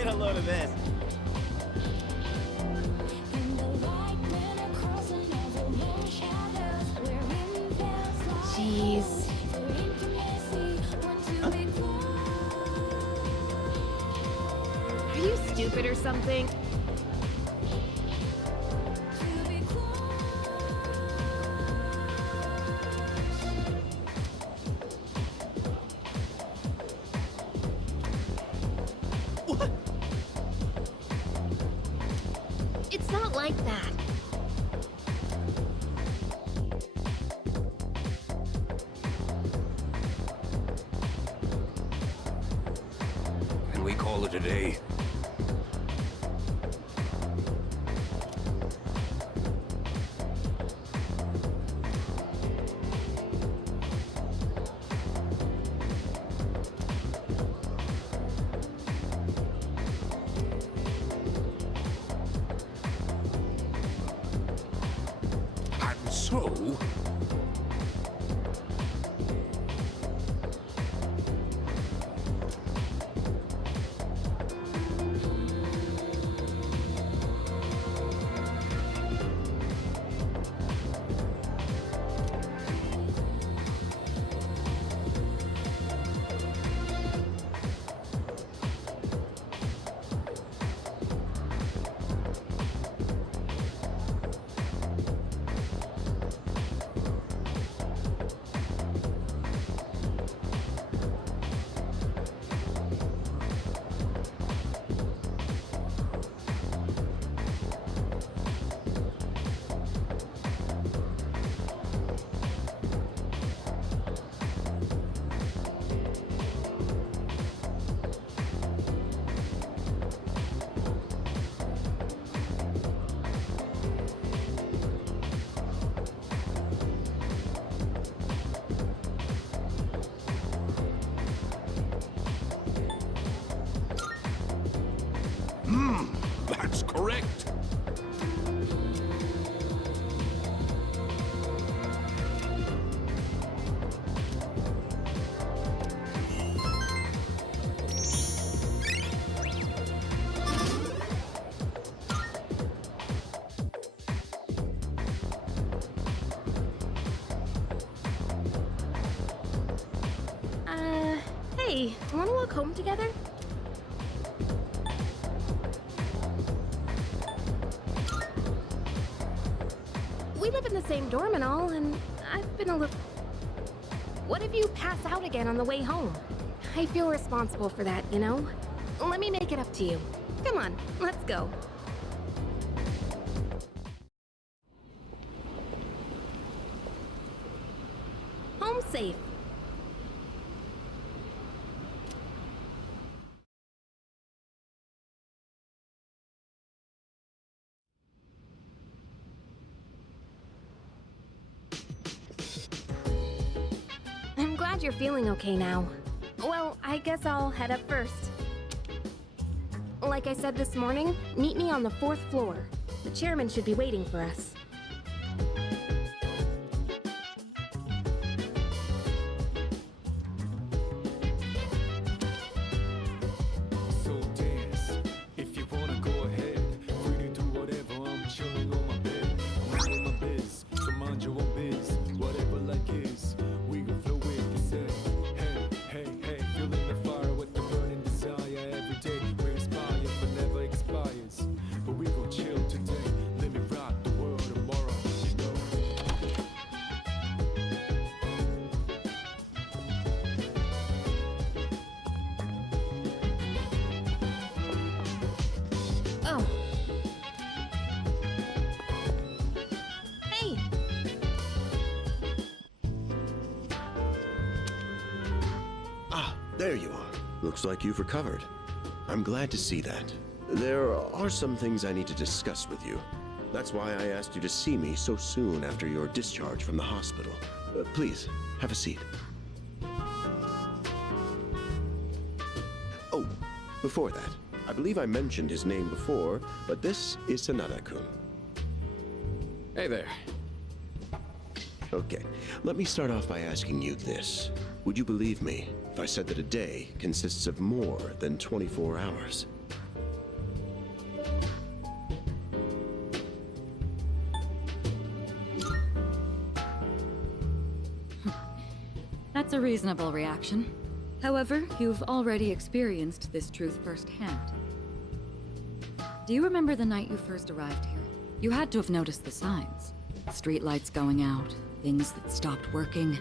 Get a load of this. Jeez. Are you stupid or something? What? It's not like that. Can we call it a day? And so... That's correct. Hey, wanna walk home together? We live in the same dorm and all, and I've been a little... What if you pass out again on the way home? I feel responsible for that, you know? Let me make it up to you. Come on, let's go. Home safe. I'm glad you're feeling okay now. Well, I guess I'll head up first. Like I said this morning, meet me on the 4th floor. The chairman should be waiting for us. So dance, if you wanna go ahead. Free to do whatever, I'm chilling on my bed. I'm doing my biz, so mind your own biz. Whatever like is, we gon' flow with the set. Hey, hey, hey, feeling the fire with the burning desire. Every day we inspire, but never expires. But we gon' chill today, let me rock the world tomorrow, you know. Oh. Hey! Ah, there you are. Looks like you've recovered. I'm glad to see that. There are some things I need to discuss with you. That's why I asked you to see me so soon after your discharge from the hospital. Please, have a seat. Oh, before that, I believe I mentioned his name before, but this is Sanada-kun. Hey there. Okay, let me start off by asking you this. Would you believe me if I said that a day consists of more than 24 hours? a reasonable reaction. However, you've already experienced this truth firsthand. Do you remember the night you first arrived here? You had to have noticed the signs. Streetlights going out, things that stopped working,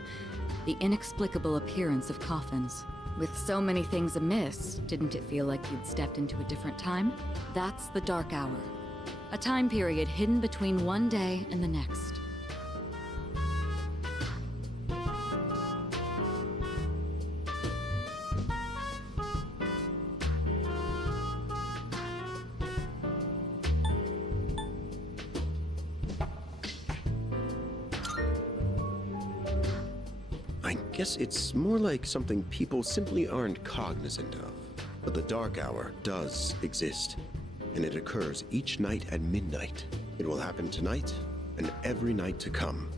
the inexplicable appearance of coffins. With so many things amiss, didn't it feel like you'd stepped into a different time? That's the Dark Hour. A time period hidden between one day and the next. I guess it's more like something people simply aren't cognizant of. But the Dark Hour does exist, and it occurs each night at midnight. It will happen tonight and every night to come.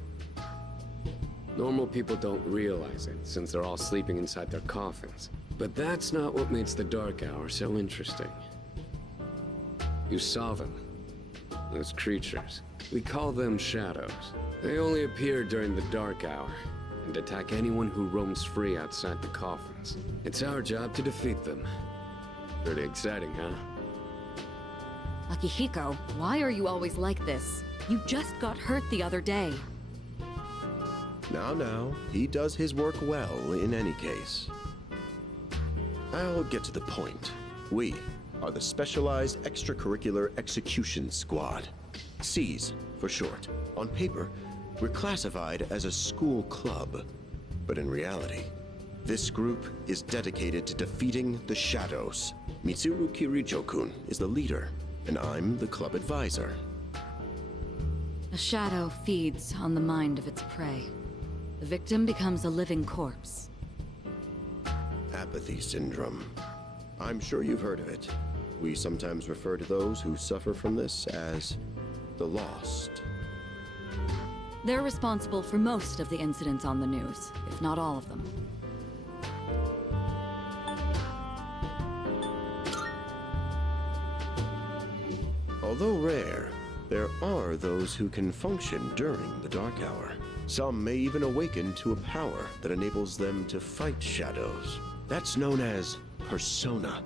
Normal people don't realize it, since they're all sleeping inside their coffins. But that's not what makes the Dark Hour so interesting. You saw them. Those creatures. We call them shadows. They only appear during the Dark Hour, and attack anyone who roams free outside the coffins. It's our job to defeat them. Pretty exciting, huh? Akihiko, why are you always like this? You just got hurt the other day. Now, he does his work well in any case. I'll get to the point. We are the Specialized Extracurricular Execution Squad. SEAS, for short. On paper, we're classified as a school club. But in reality, this group is dedicated to defeating the Shadows. Mitsuru Kirijo-kun is the leader, and I'm the club advisor. A shadow feeds on the mind of its prey. The victim becomes a living corpse. Apathy syndrome. I'm sure you've heard of it. We sometimes refer to those who suffer from this as the lost. They're responsible for most of the incidents on the news, if not all of them. Although rare, there are those who can function during the Dark Hour. Some may even awaken to a power that enables them to fight shadows. That's known as Persona,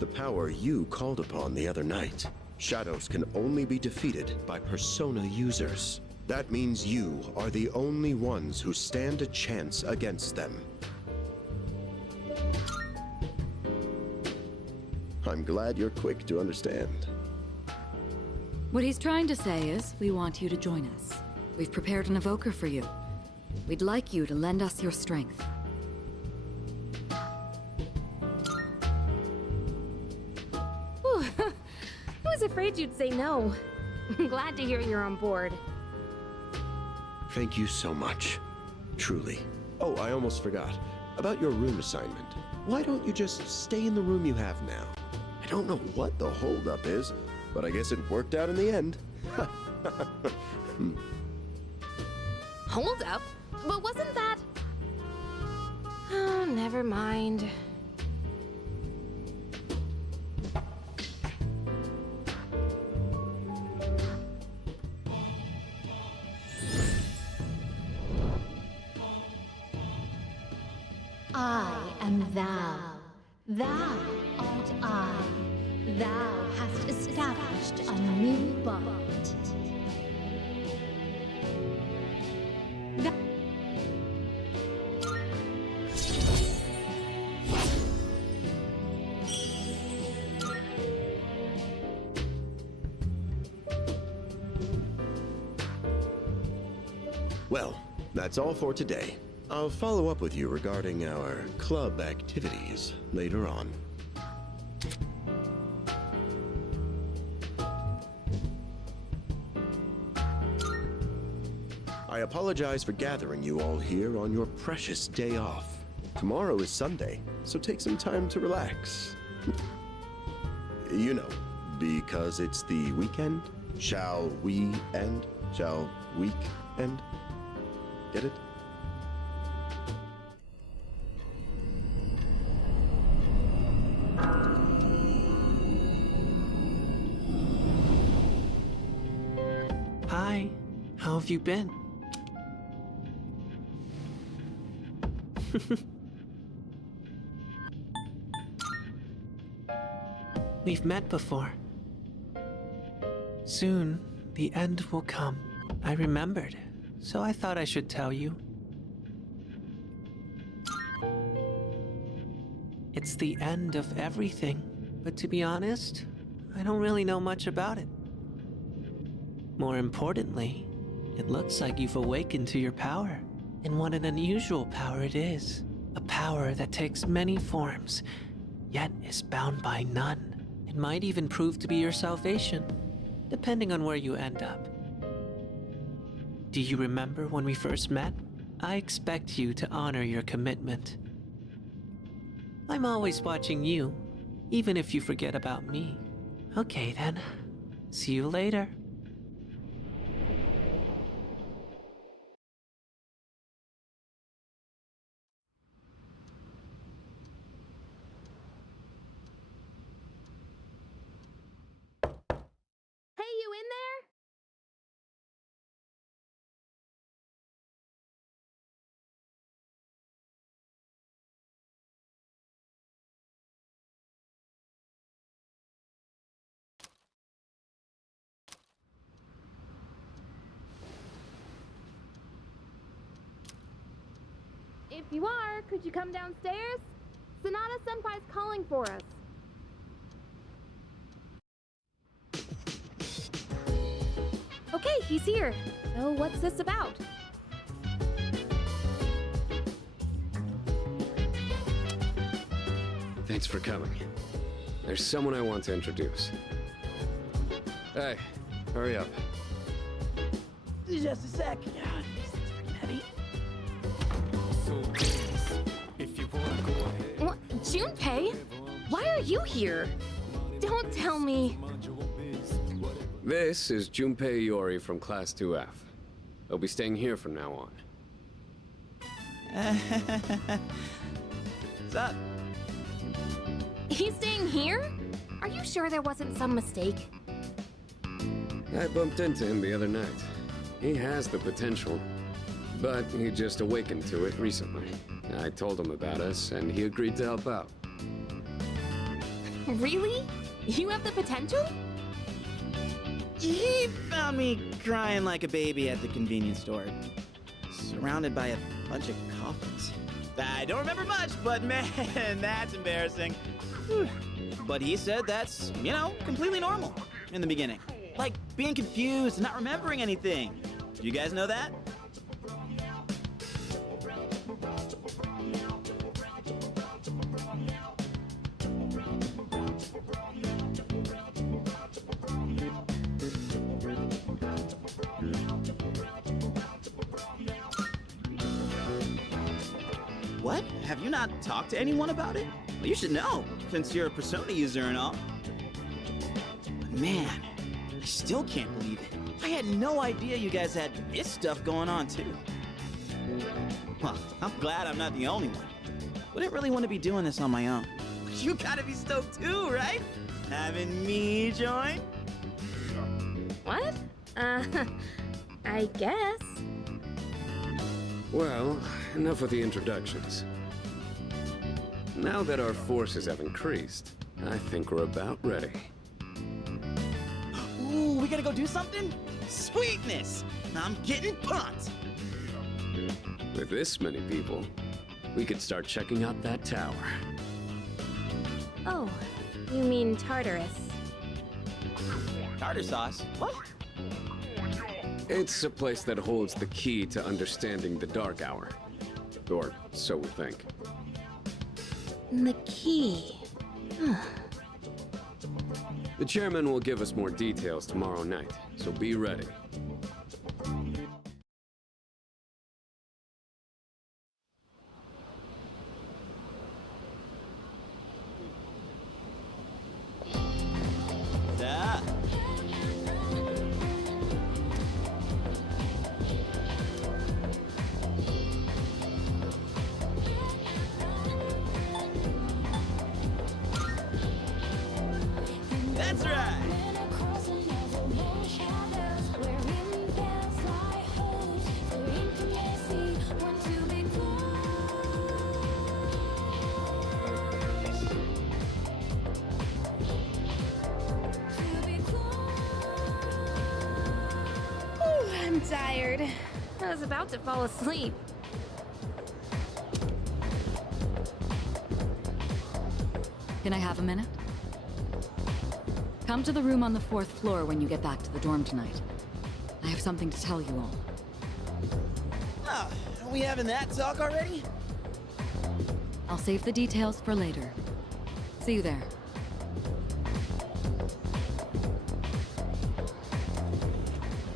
the power you called upon the other night. Shadows can only be defeated by Persona users. That means you are the only ones who stand a chance against them. I'm glad you're quick to understand. What he's trying to say is, we want you to join us. We've prepared an evoker for you. We'd like you to lend us your strength. Whew. I was afraid you'd say no. I'm glad to hear you're on board. Thank you so much. Truly. Oh, I almost forgot. About your room assignment. Why don't you just stay in the room you have now? I don't know what the holdup is, but I guess it worked out in the end. Hold up. But wasn't that... Oh, never mind. I am thou. Thou art I. Thou hast established a new bond. Well, that's all for today. I'll follow up with you regarding our club activities later on. I apologize for gathering you all here on your precious day off. Tomorrow is Sunday, so take some time to relax. You know, because it's the weekend. Shall we end? Shall week end? Get it? Hi, how have you been? We've met before. Soon, the end will come. I remembered, so I thought I should tell you. It's the end of everything, but to be honest, I don't really know much about it. More importantly, it looks like you've awakened to your power. And what an unusual power it is. A power that takes many forms, yet is bound by none. It might even prove to be your salvation, depending on where you end up. Do you remember when we first met? I expect you to honor your commitment. I'm always watching you, even if you forget about me. Okay then, see you later. Hey, you in there? If you are, could you come downstairs? Sonata Senpai's calling for us. Okay, he's here. So what's this about? Thanks for coming. There's someone I want to introduce. Hey, hurry up. Just a sec. Yeah, this thing's freaking heavy. So dance. If you wanna go ahead. What? Junpei? Why are you here? Don't tell me. Mind your own biz. Whatever. This is Junpei Iori from Class 2F. He'll be staying here from now on. What's up? He's staying here? Are you sure there wasn't some mistake? I bumped into him the other night. He has the potential, but he just awakened to it recently. I told him about us, and he agreed to help out. Really? You have the potential? He found me crying like a baby at the convenience store, surrounded by a bunch of coffins. I don't remember much, but man, that's embarrassing. Whew. But he said that's, completely normal in the beginning. Like being confused and not remembering anything. Do you guys know that? What? Have you not talked to anyone about it? Well, you should know, since you're a Persona user and all. But man, I still can't believe it. I had no idea you guys had this stuff going on, too. Well, I'm glad I'm not the only one. Wouldn't really want to be doing this on my own. But you gotta be stoked too, right? Having me join? What? I guess. Well, enough of the introductions. Now that our forces have increased, I think we're about ready. Ooh, we gotta go do something? Sweetness! I'm getting pumped! With this many people, we could start checking out that tower. Oh, you mean Tartarus. Tartar sauce? What? It's a place that holds the key to understanding the Dark Hour. Or so we think. The key. The chairman will give us more details tomorrow night, so be ready. Yeah. That's right. I'm tired. I was about to fall asleep. Can I have a minute? Come to the room on the 4th floor when you get back to the dorm tonight. I have something to tell you all. Oh, are we having that talk already? I'll save the details for later. See you there.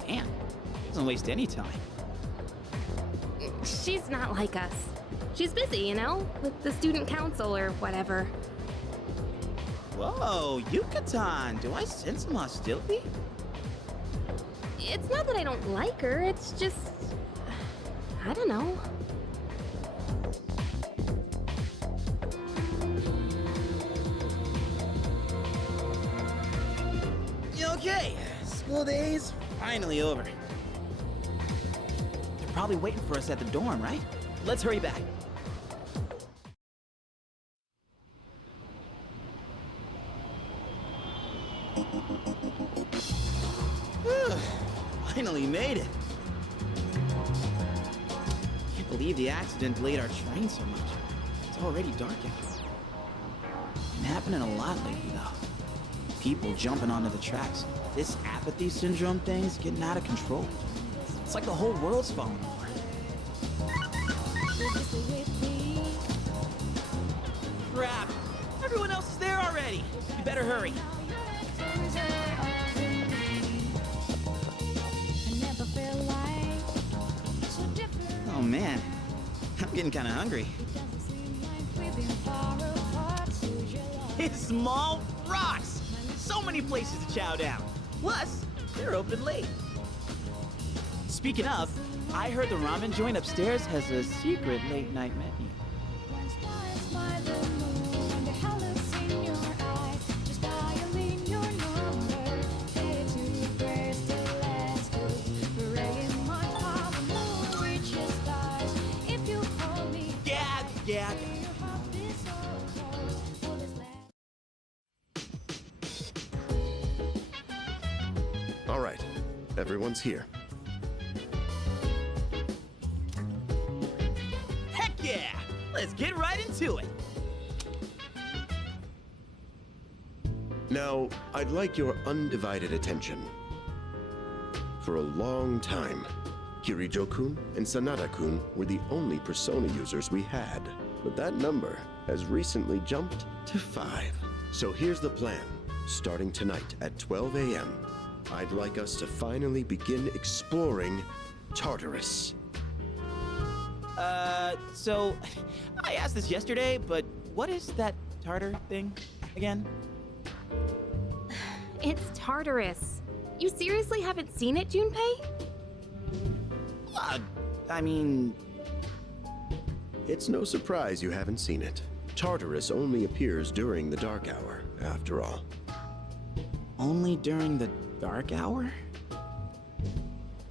Damn, doesn't waste any time. She's not like us. She's busy, you know, with the student council or whatever. Whoa, Yucatan, do I sense some hostility? It's not that I don't like her, it's just... I don't know. Okay, school days finally over. They're probably waiting for us at the dorm, right? Let's hurry back. Finally made it. Can't believe the accident delayed our train so much. It's already dark out. Been happening a lot lately, though. People jumping onto the tracks. This apathy syndrome thing's getting out of control. It's like the whole world's falling apart. Crap! Everyone else is there already. You better hurry. Oh man, I'm getting kind of hungry. It's Small Rocks! So many places to chow down. Plus, they're open late. Speaking of, I heard the ramen joint upstairs has a secret late night menu. Yeah. All right, everyone's here. Heck yeah! Let's get right into it. Now, I'd like your undivided attention. For a long time, Kirijo-kun and Sanada-kun were the only Persona users we had, but that number has recently jumped to 5. So here's the plan. Starting tonight at 12 a.m., I'd like us to finally begin exploring Tartarus. So, I asked this yesterday, but what is that Tartar thing again? It's Tartarus. You seriously haven't seen it, Junpei? I mean... It's no surprise you haven't seen it. Tartarus only appears during the dark hour, after all. Only during the dark hour?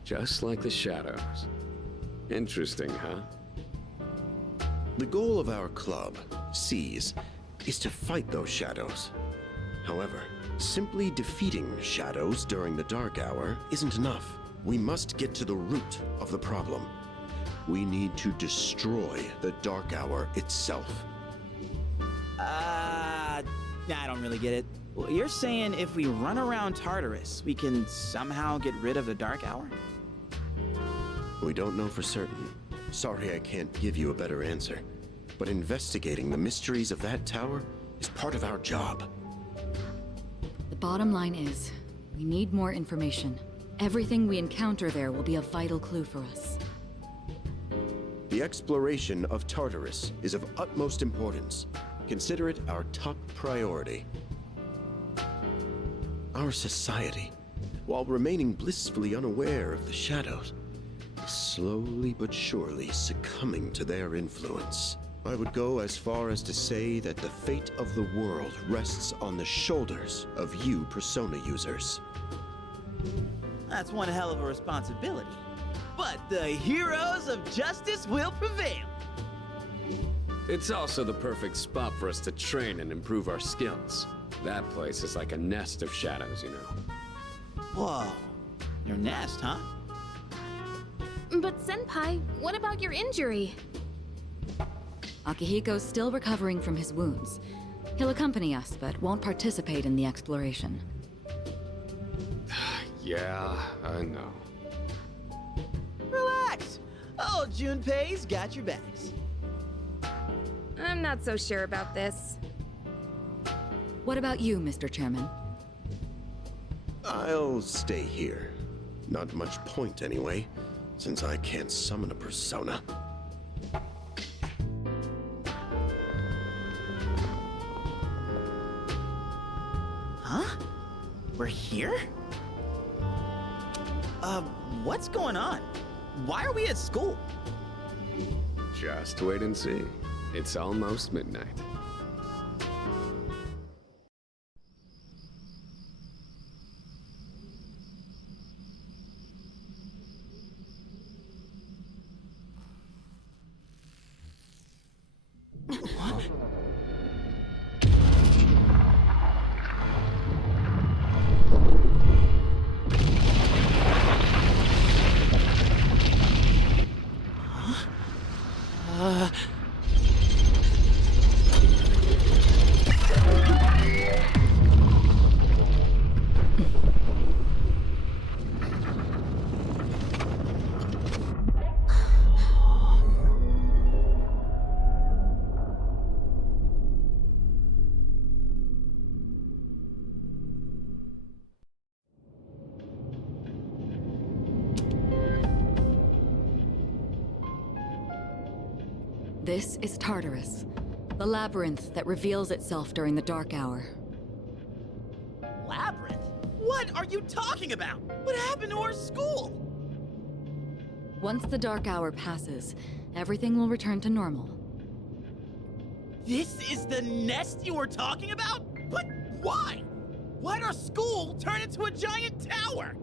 Just like the shadows. Interesting, huh? The goal of our club, Seize, is to fight those shadows. However, simply defeating shadows during the dark hour isn't enough. We must get to the root of the problem. We need to destroy the dark hour itself. I don't really get it. Well, you're saying if we run around Tartarus, we can somehow get rid of the dark hour? We don't know for certain. Sorry I can't give you a better answer. But investigating the mysteries of that tower is part of our job. The bottom line is, we need more information. Everything we encounter there will be a vital clue for us. The exploration of Tartarus is of utmost importance. Consider it our top priority. Our society, while remaining blissfully unaware of the shadows, is slowly but surely succumbing to their influence. I would go as far as to say that the fate of the world rests on the shoulders of you Persona users. That's one hell of a responsibility. But the heroes of justice will prevail. It's also the perfect spot for us to train and improve our skills. That place is like a nest of shadows, you know. Whoa, your nest, huh? But Senpai, what about your injury? Akihiko's still recovering from his wounds. He'll accompany us, but won't participate in the exploration. Yeah, I know. Relax. Oh, Junpei's got your backs. I'm not so sure about this. What about you, Mr. Chairman? I'll stay here. Not much point anyway, since I can't summon a persona. Huh? We're here? What's going on? Why are we at school? Just wait and see. It's almost midnight. This is Tartarus, the labyrinth that reveals itself during the dark hour. Labyrinth? What are you talking about? What happened to our school? Once the dark hour passes, everything will return to normal. This is the nest you were talking about? But why? Why'd our school turn into a giant tower?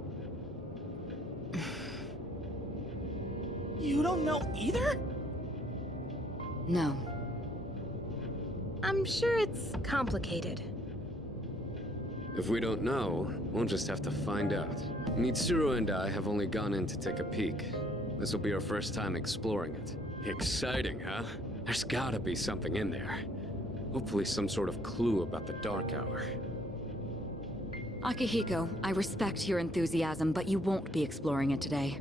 You don't know either? No. I'm sure it's complicated. If we don't know, we'll just have to find out. Mitsuru and I have only gone in to take a peek. This will be our first time exploring it. Exciting, huh? There's gotta be something in there. Hopefully some sort of clue about the Dark Hour. Akihiko, I respect your enthusiasm, but you won't be exploring it today.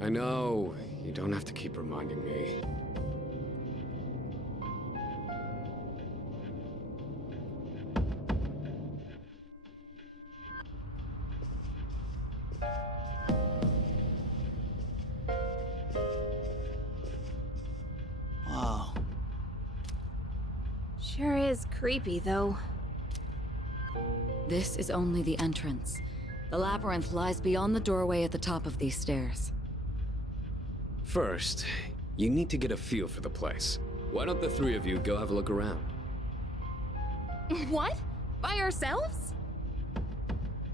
I know. You don't have to keep reminding me. Wow. Sure is creepy, though. This is only the entrance. The labyrinth lies beyond the doorway at the top of these stairs. First, you need to get a feel for the place. Why don't the three of you go have a look around? What? By ourselves?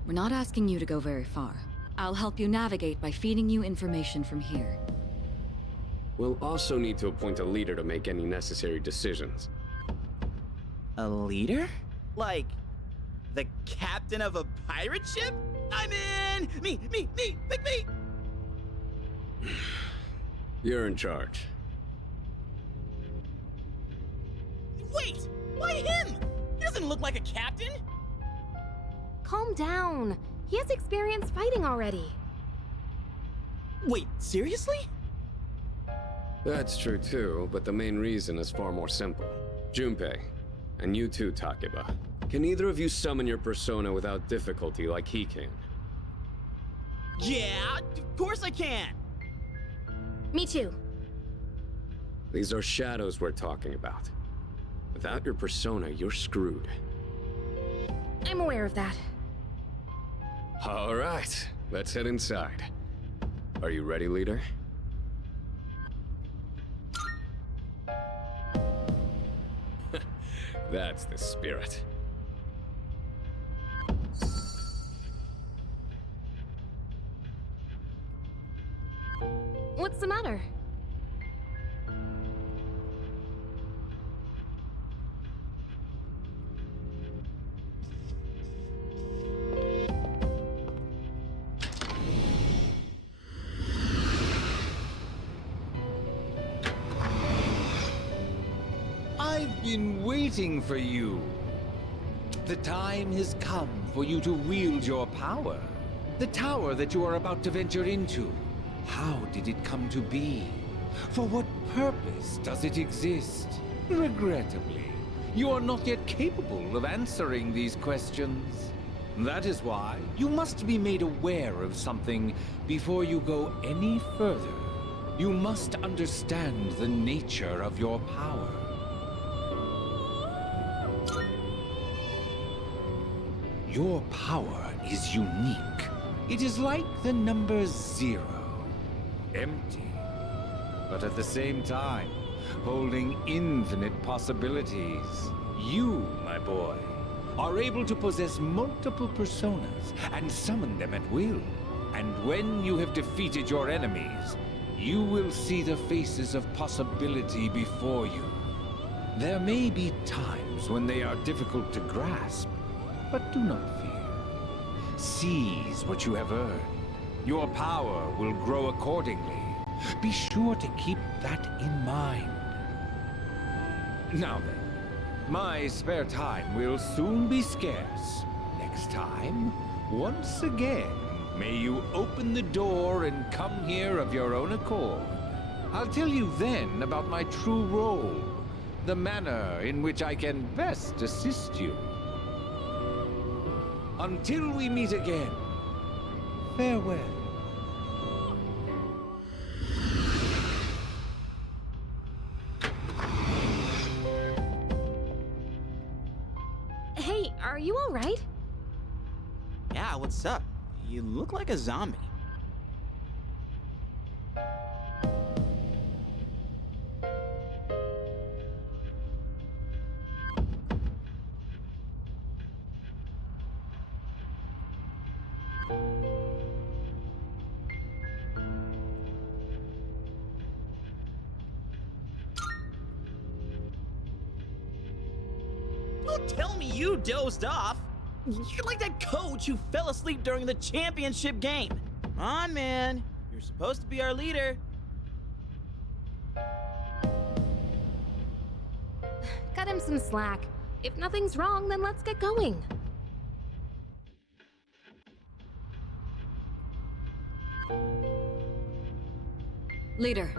We're not asking you to go very far. I'll help you navigate by feeding you information from here. We'll also need to appoint a leader to make any necessary decisions. A leader? Like, the captain of a pirate ship? I'm in! Me! Pick me! You're in charge. Wait! Why him? He doesn't look like a captain! Calm down. He has experience fighting already. Wait, seriously? That's true too, but the main reason is far more simple. Junpei, and you too, Takeba. Can either of you summon your persona without difficulty like he can? Yeah, of course I can! Me too. These are shadows we're talking about. Without your persona, you're screwed. I'm aware of that. All right, let's head inside. Are you ready, leader? That's the spirit. What's the matter? been waiting for you. The time has come for you to wield your power. The tower that you are about to venture into. How did it come to be? For what purpose does it exist? Regrettably, you are not yet capable of answering these questions. That is why you must be made aware of something before you go any further. You must understand the nature of your power. Your power is unique. It is like the number 0. Empty, but at the same time, holding infinite possibilities. You, my boy, are able to possess multiple personas and summon them at will. And when you have defeated your enemies, you will see the faces of possibility before you. There may be times when they are difficult to grasp, but do not fear. Seize what you have earned. Your power will grow accordingly. Be sure to keep that in mind. Now then, my spare time will soon be scarce. Next time, once again, may you open the door and come here of your own accord. I'll tell you then about my true role, the manner in which I can best assist you. Until we meet again, farewell. Hey, are you all right? Yeah, what's up? You look like a zombie. Don't tell me you dozed off. You're like that coach who fell asleep during the championship game. Come on, man. You're supposed to be our leader. Cut him some slack. If nothing's wrong, then let's get going. Leader.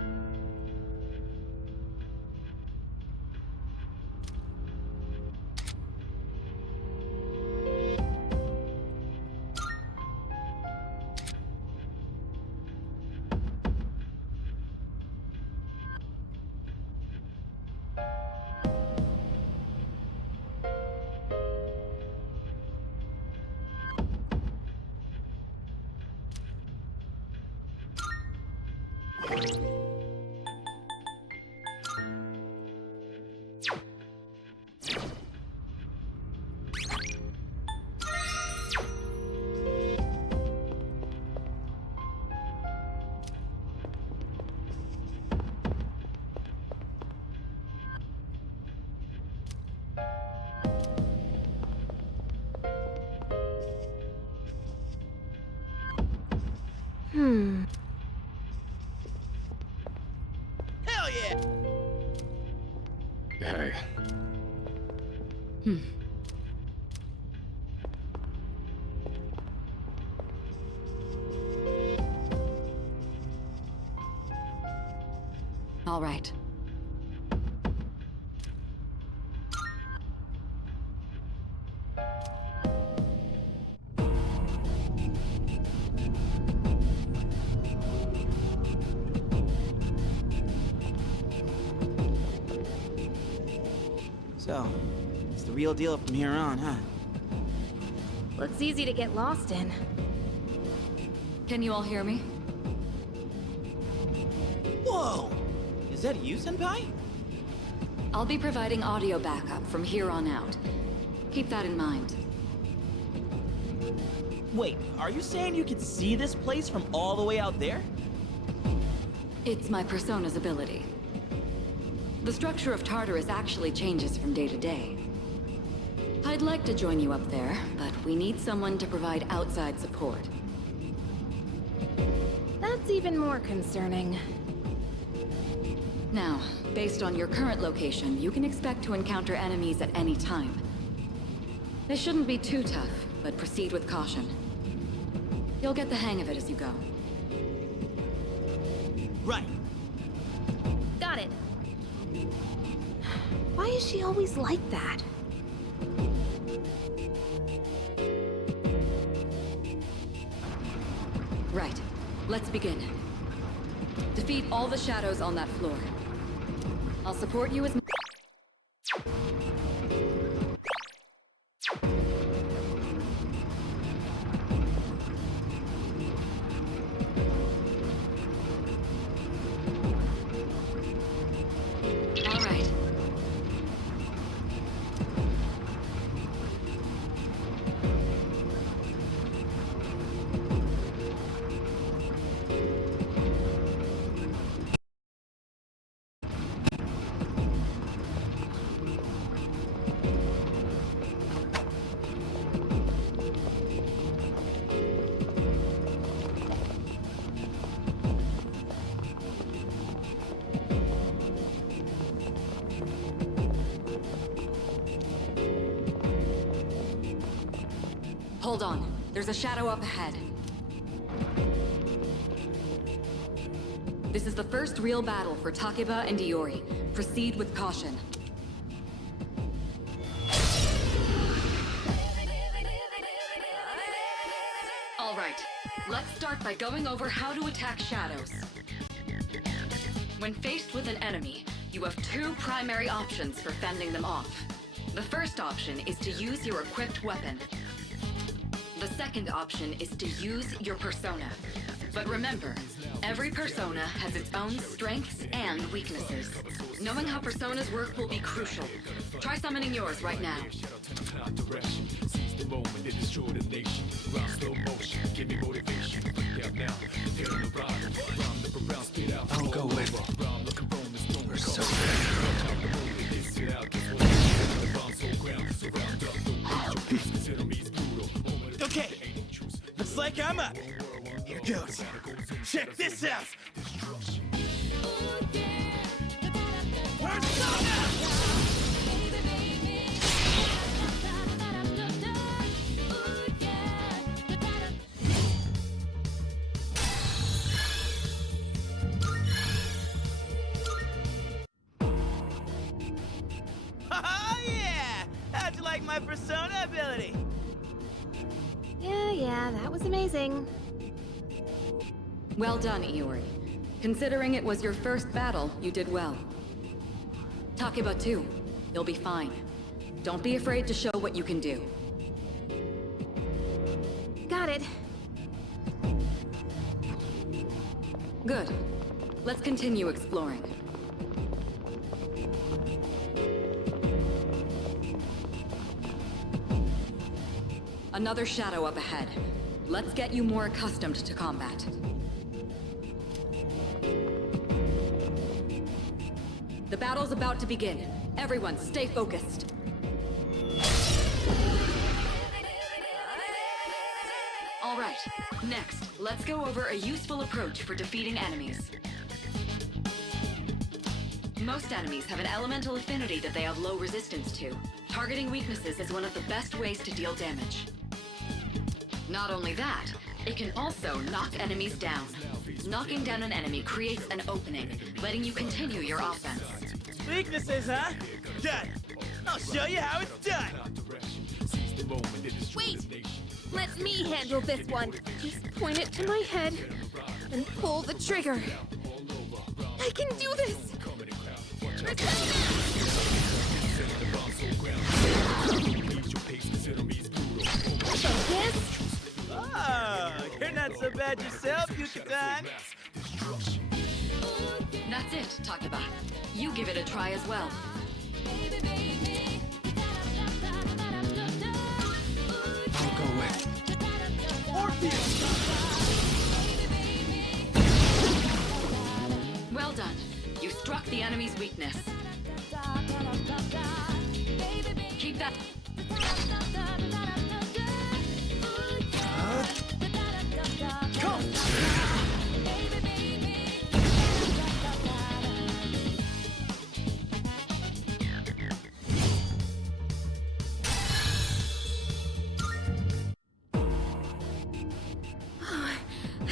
Hell yeah! Hey. All right. So, it's the real deal from here on, huh? Looks easy to get lost in. Can you all hear me? Whoa! Is that you, Senpai? I'll be providing audio backup from here on out. Keep that in mind. Wait, are you saying you can see this place from all the way out there? It's my persona's ability. The structure of Tartarus actually changes from day to day. I'd like to join you up there, but we need someone to provide outside support. That's even more concerning. Now, Based on your current location, you can expect to encounter enemies at any time. They shouldn't be too tough, but proceed with caution. You'll get the hang of it as you go. Right. Got it. Why is she always like that? Right. Let's begin. Defeat all the shadows on that floor. I'll support you as... All right. Hold on. There's a shadow up ahead. This is the first real battle for Takeba and Iori. Proceed with caution. All right. Let's start by going over how to attack shadows. When faced with an enemy, you have two primary options for fending them off. The first option is to use your equipped weapon. The second option is to use your persona. But remember, every persona has its own strengths and weaknesses. Knowing how personas work will be crucial. Try summoning yours right now. I'll go with persona. Okay. Looks like I'm up. Here goes. Check this out. Persona! Oh yeah! How'd you like my persona ability? Yeah, that was amazing. Well done, Iori. Considering it was your first battle, you did well. Takeba too. You'll be fine. Don't be afraid to show what you can do. Got it. Good. Let's continue exploring. Another shadow up ahead. Let's get you more accustomed to combat. The battle's about to begin. Everyone, stay focused. All right, next, let's go over a useful approach for defeating enemies. Most enemies have an elemental affinity that they have low resistance to. Targeting weaknesses is one of the best ways to deal damage. Not only that, it can also knock enemies down. Knocking down an enemy creates an opening, letting you continue your offense. Weaknesses, huh? Done. I'll show you how it's done. Wait! Let me handle this one. Just point it to my head and pull the trigger. I can do this! Focus! Oh, you're not so bad yourself, Yuka-tan. That's it, Takeba. You give it a try as well. I'll go with Well done. You struck the enemy's weakness. Keep that...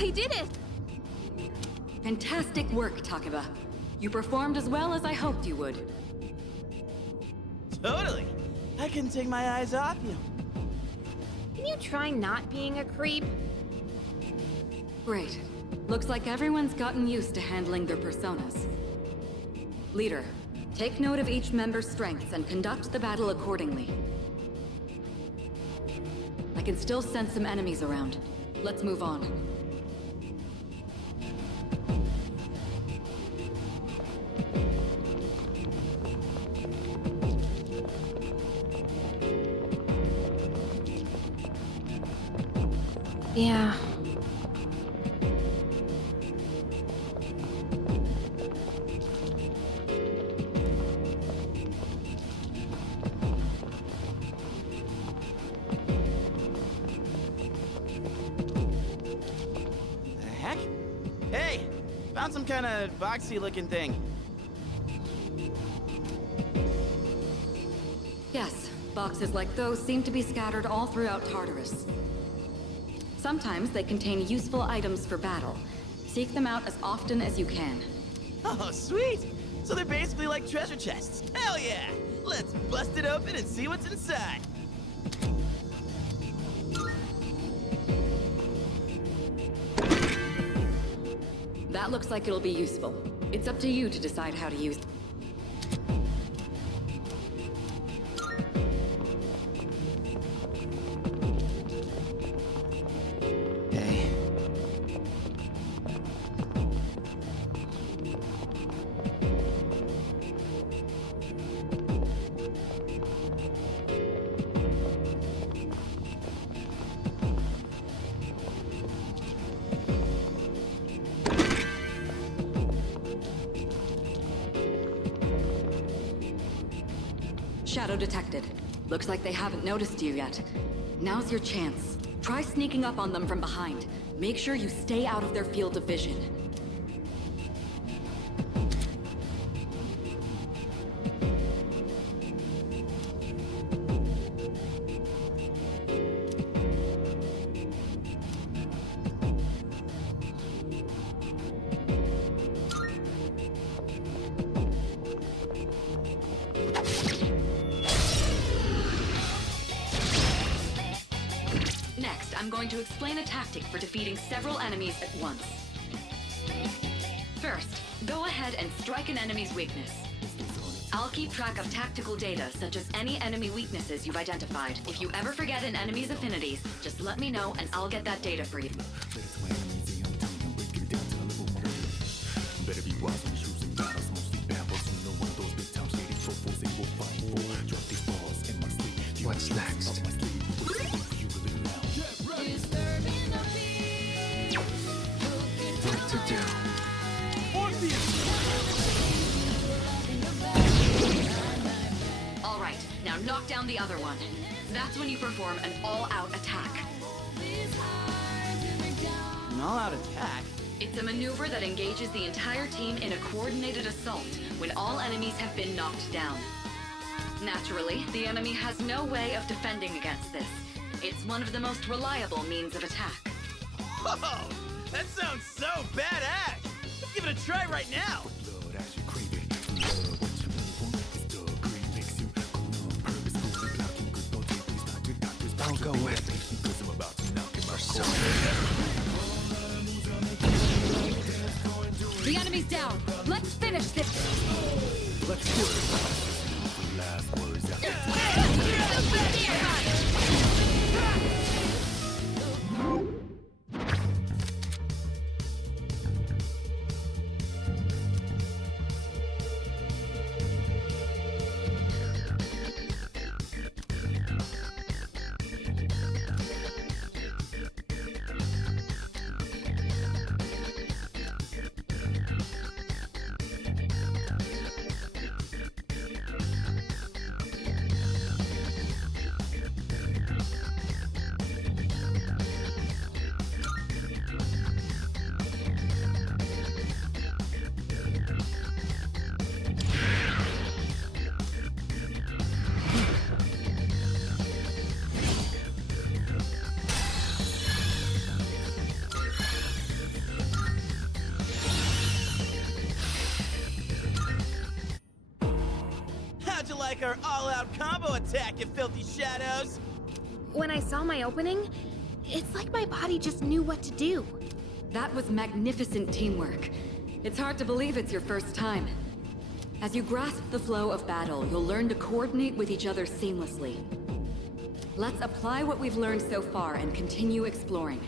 I did it! Fantastic work, Takeba. You performed as well as I hoped you would. Totally. I couldn't take my eyes off you. Can you try not being a creep? Great. Looks like everyone's gotten used to handling their personas. Leader, take note of each member's strengths and conduct the battle accordingly. I can still sense some enemies around. Let's move on. Yeah. The heck? Hey! Found some kind of boxy looking thing. Yes, boxes like those seem to be scattered all throughout Tartarus. Sometimes they contain useful items for battle. Seek them out as often as you can. Oh, sweet! So they're basically like treasure chests. Hell yeah! Let's bust it open and see what's inside. That looks like it'll be useful. It's up to you to decide how to use it. Hey. Shadow detected. Looks like they haven't noticed you yet. Now's your chance. Try sneaking up on them from behind. Make sure you stay out of their field of vision. Next, I'm going to explain a tactic for defeating several enemies at once. First, go ahead and strike an enemy's weakness. I'll keep track of tactical data, such as any enemy weaknesses you've identified. If you ever forget an enemy's affinities, just let me know and I'll get that data for you. What's next? What to do? All right, now knock down the other one. That's when you perform an all-out attack. An all-out attack? It's a maneuver that engages the entire team in a coordinated assault when all enemies have been knocked down. Naturally, the enemy has no way of defending against this. It's one of the most reliable means of attack. Whoa! That sounds so badass! Let's give it a try right now! Don't go with me. The enemy's down! Let's finish this! Let's do it. our all-out combo attack, you filthy shadows! When I saw my opening, it's like my body just knew what to do. That was magnificent teamwork. It's hard to believe it's your first time. As you grasp the flow of battle, you'll learn to coordinate with each other seamlessly. Let's apply what we've learned so far and continue exploring.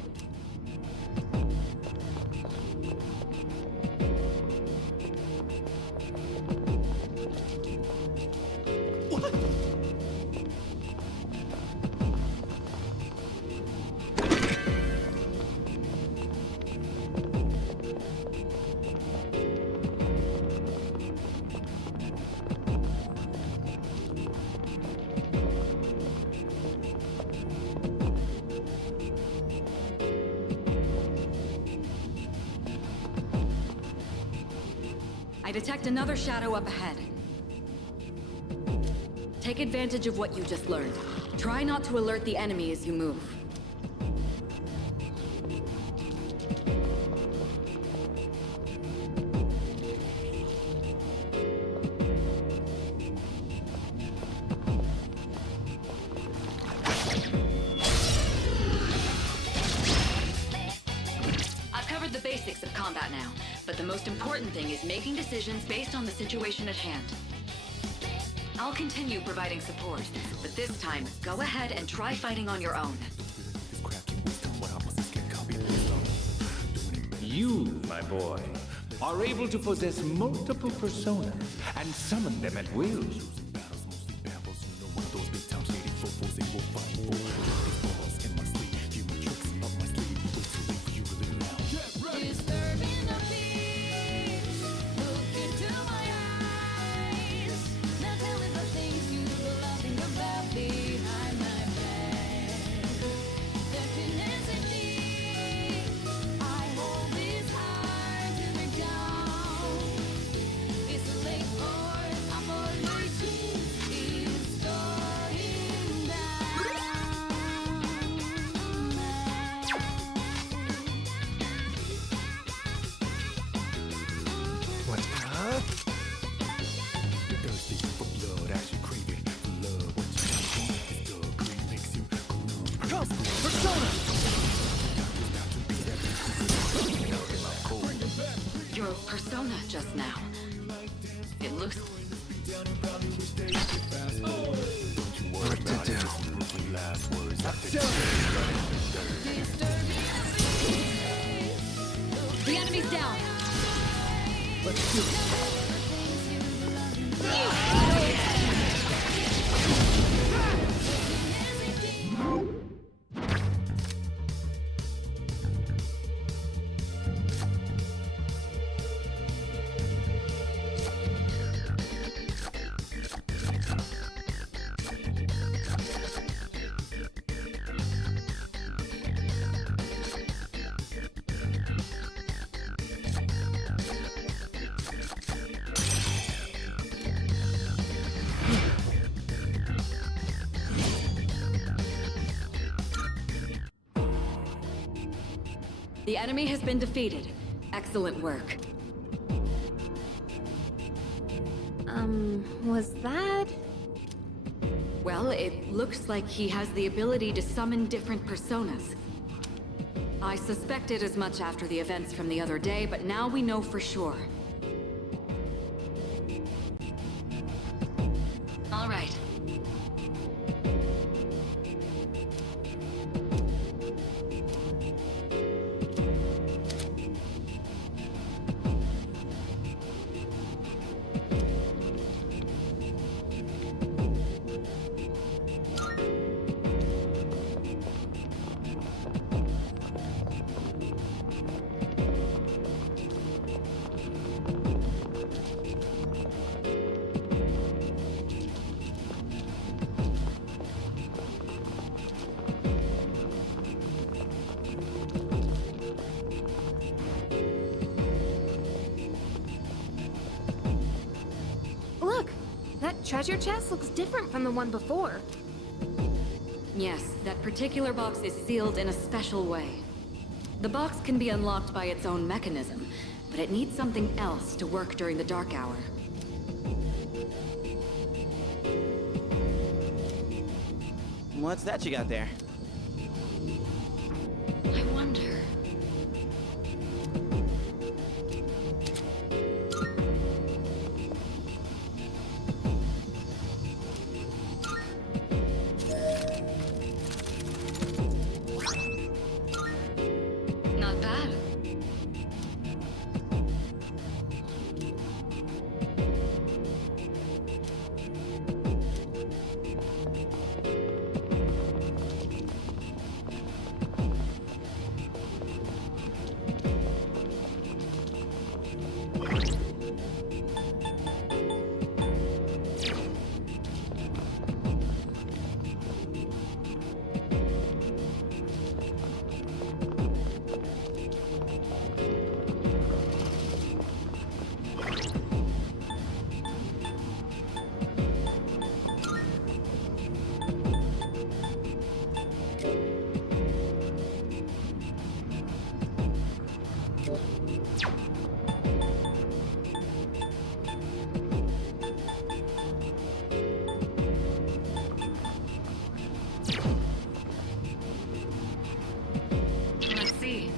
I detect another shadow up ahead. Take advantage of what you just learned. Try not to alert the enemy as you move. I've covered the basics of combat now, but the most important thing is making decisions based on the situation at hand. I'll continue providing support, but this time, go ahead and try fighting on your own. You, my boy, are able to possess multiple personas and summon them at will. Your persona just now. It looks... What to do? The enemy's down! Let's do it. The enemy has been defeated. Excellent work. Was that? Well, it looks like he has the ability to summon different personas. I suspected as much after the events from the other day, but now we know for sure. All right. Look, that treasure chest looks different from the one before. Yes, that particular box is sealed in a special way. The box can be unlocked by its own mechanism, but it needs something else to work during the dark hour. What's that you got there? I wonder. Not bad. Let's see.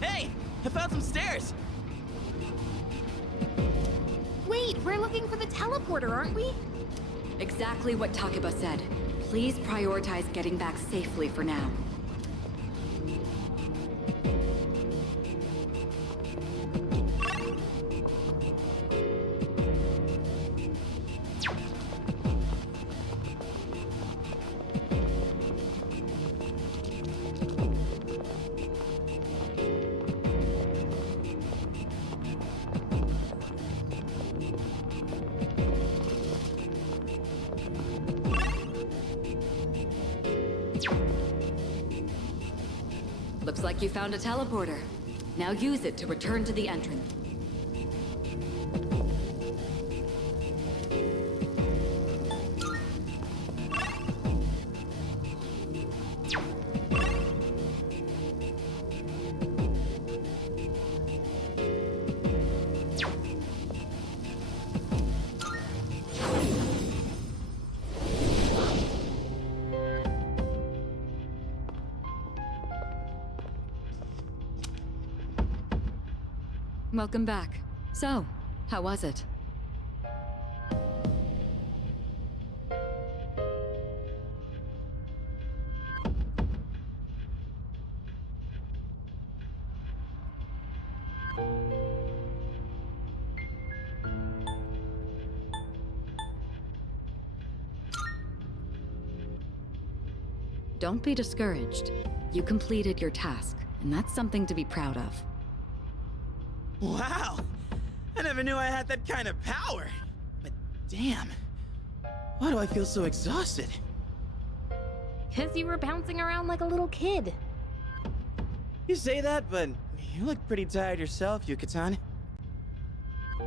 Hey! I found some stairs! Wait, we're looking for the teleporter, aren't we? Exactly what Takeba said. Please prioritize getting back safely for now. Looks like you found a teleporter. Now use it to return to the entrance. Welcome back. So, how was it? Don't be discouraged. You completed your task, and that's something to be proud of. Wow! I never knew I had that kind of power! But damn, why do I feel so exhausted? 'Cause you were bouncing around like a little kid. You say that, but you look pretty tired yourself, Yuka-tan.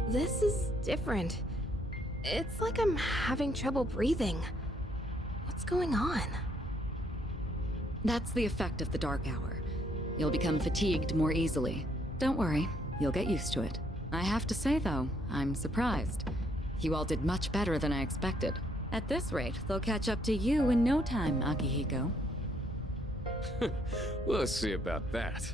This is different. It's like I'm having trouble breathing. What's going on? That's the effect of the dark hour. You'll become fatigued more easily. Don't worry, you'll get used to it. I have to say, though, I'm surprised. You all did much better than I expected. At this rate, they'll catch up to you in no time, Akihiko. We'll see about that.